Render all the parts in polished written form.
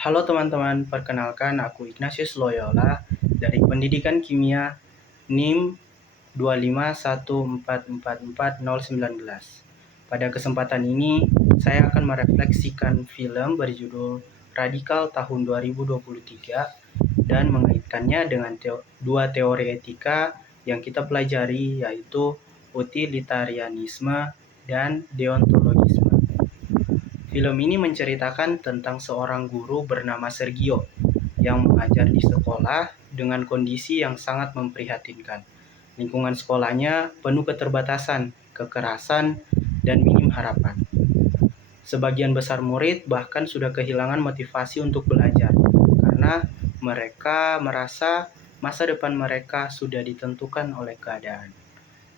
Halo teman-teman, perkenalkan aku Ignatius Loyola dari Pendidikan Kimia NIM 251444019. Pada kesempatan ini, saya akan merefleksikan film berjudul Radikal tahun 2023 dan mengaitkannya dengan dua teori etika yang kita pelajari, yaitu utilitarianisme dan deontologisme. Film ini menceritakan tentang seorang guru bernama Sergio yang mengajar di sekolah dengan kondisi yang sangat memprihatinkan. Lingkungan sekolahnya penuh keterbatasan, kekerasan, dan minim harapan. Sebagian besar murid bahkan sudah kehilangan motivasi untuk belajar karena mereka merasa masa depan mereka sudah ditentukan oleh keadaan.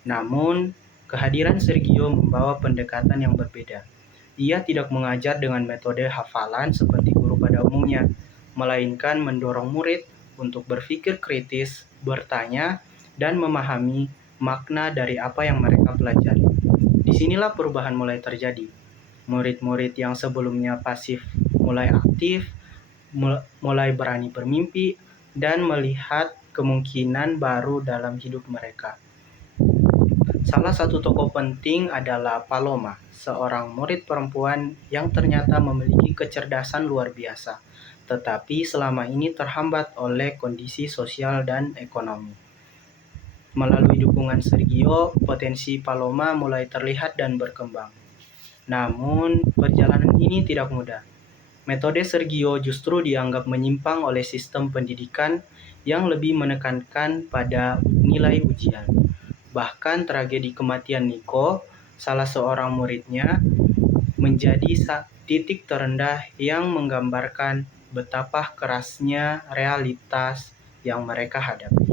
Namun, kehadiran Sergio membawa pendekatan yang berbeda. Ia tidak mengajar dengan metode hafalan seperti guru pada umumnya, melainkan mendorong murid untuk berpikir kritis, bertanya, dan memahami makna dari apa yang mereka pelajari. Disinilah perubahan mulai terjadi. Murid-murid yang sebelumnya pasif mulai aktif, mulai berani bermimpi, dan melihat kemungkinan baru dalam hidup mereka. Salah satu tokoh penting adalah Paloma, seorang murid perempuan yang ternyata memiliki kecerdasan luar biasa, tetapi selama ini terhambat oleh kondisi sosial dan ekonomi. Melalui dukungan Sergio, potensi Paloma mulai terlihat dan berkembang. Namun, perjalanan ini tidak mudah. Metode Sergio justru dianggap menyimpang oleh sistem pendidikan yang lebih menekankan pada nilai ujian. Bahkan tragedi kematian Nico, salah seorang muridnya, menjadi titik terendah yang menggambarkan betapa kerasnya realitas yang mereka hadapi.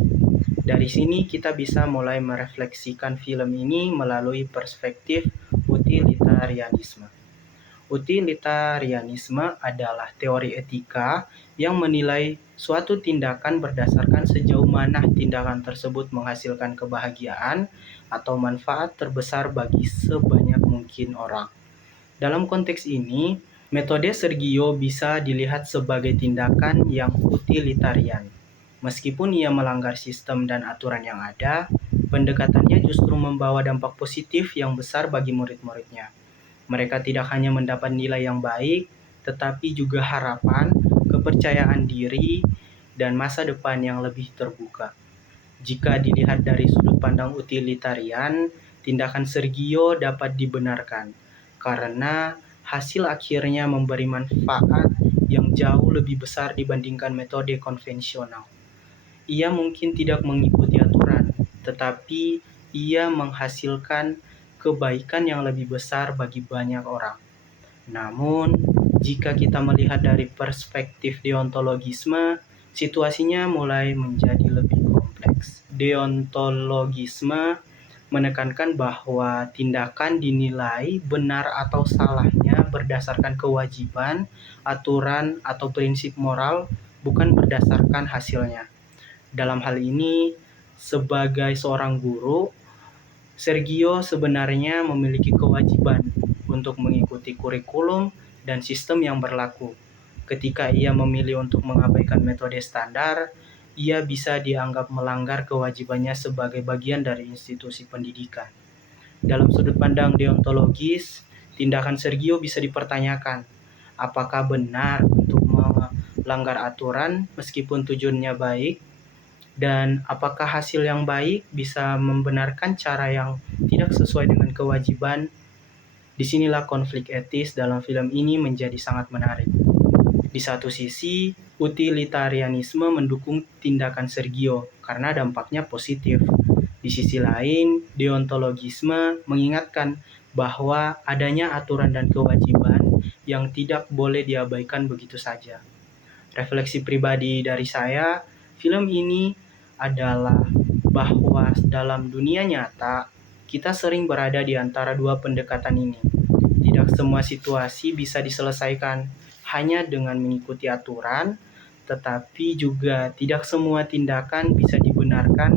Dari sini kita bisa mulai merefleksikan film ini melalui perspektif utilitarianisme. Utilitarianisme adalah teori etika yang menilai suatu tindakan berdasarkan sejauh mana tindakan tersebut menghasilkan kebahagiaan atau manfaat terbesar bagi sebanyak mungkin orang. Dalam konteks ini, metode Sergio bisa dilihat sebagai tindakan yang utilitarian. Meskipun ia melanggar sistem dan aturan yang ada, pendekatannya justru membawa dampak positif yang besar bagi murid-muridnya. Mereka tidak hanya mendapat nilai yang baik, tetapi juga harapan, kepercayaan diri, dan masa depan yang lebih terbuka. Jika dilihat dari sudut pandang utilitarian, tindakan Sergio dapat dibenarkan, karena hasil akhirnya memberi manfaat yang jauh lebih besar dibandingkan metode konvensional. Ia mungkin tidak mengikuti aturan, tetapi ia menghasilkan kebaikan yang lebih besar bagi banyak orang. Namun, jika kita melihat dari perspektif deontologisme, situasinya mulai menjadi lebih kompleks. Deontologisme menekankan bahwa tindakan dinilai benar atau salahnya berdasarkan kewajiban, aturan, atau prinsip moral, bukan berdasarkan hasilnya. Dalam hal ini, sebagai seorang guru, Sergio sebenarnya memiliki kewajiban untuk mengikuti kurikulum dan sistem yang berlaku. Ketika ia memilih untuk mengabaikan metode standar, ia bisa dianggap melanggar kewajibannya sebagai bagian dari institusi pendidikan. Dalam sudut pandang deontologis, tindakan Sergio bisa dipertanyakan. Apakah benar untuk melanggar aturan meskipun tujuannya baik? Dan apakah hasil yang baik bisa membenarkan cara yang tidak sesuai dengan kewajiban? Disinilah konflik etis dalam film ini menjadi sangat menarik. Di satu sisi, utilitarianisme mendukung tindakan Sergio karena dampaknya positif. Di sisi lain, deontologisme mengingatkan bahwa adanya aturan dan kewajiban yang tidak boleh diabaikan begitu saja. Refleksi pribadi dari saya, film ini adalah bahwa dalam dunia nyata, kita sering berada di antara dua pendekatan ini. Tidak semua situasi bisa diselesaikan hanya dengan mengikuti aturan, tetapi juga tidak semua tindakan bisa dibenarkan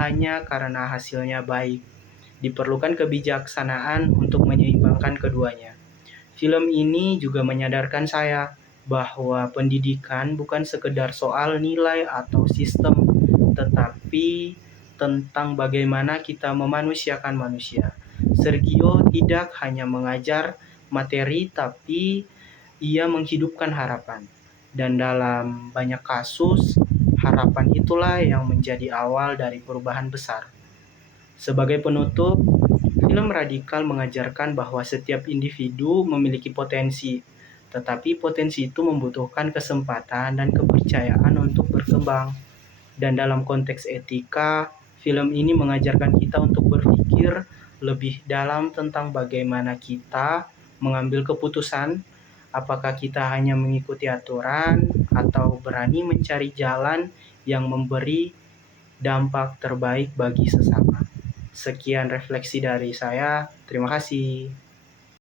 hanya karena hasilnya baik. Diperlukan kebijaksanaan untuk menyeimbangkan keduanya. Film ini juga menyadarkan saya bahwa pendidikan bukan sekedar soal nilai atau sistem, tetapi tentang bagaimana kita memanusiakan manusia. Sergio tidak hanya mengajar materi, tapi ia menghidupkan harapan. Dan dalam banyak kasus, harapan itulah yang menjadi awal dari perubahan besar. Sebagai penutup, film radikal mengajarkan bahwa setiap individu memiliki potensi, tetapi potensi itu membutuhkan kesempatan dan kepercayaan untuk berkembang. Dan dalam konteks etika, film ini mengajarkan kita untuk berpikir lebih dalam tentang bagaimana kita mengambil keputusan, apakah kita hanya mengikuti aturan atau berani mencari jalan yang memberi dampak terbaik bagi sesama. Sekian refleksi dari saya. Terima kasih.